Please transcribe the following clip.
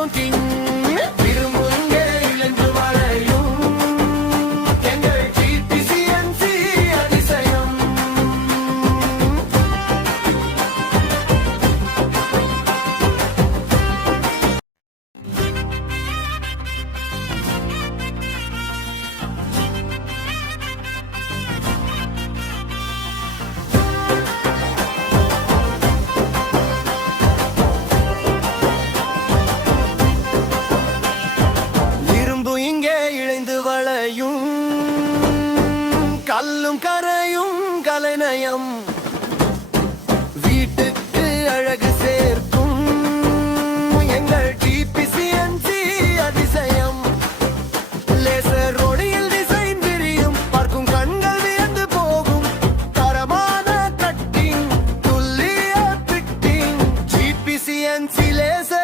வாழும் கிங் விரும்புங்க இழந்து வளையும் எங்கள் GPCNC அதிசயம். இரும்பு இங்கே இழைந்து வளையும் கல்லும் கரையும் கலைநயம் வீட்டுக்கு அழகு சேர்க்கும் எங்கள் GPCNC அதிசயம். லேசர் ஒளியில் டிசைன் விரியும் பார்க்கும் கண்கள் வியந்து போகும் தரமான கட்டிங் துல்லிய பிட்டிங் GPCNC லேசர்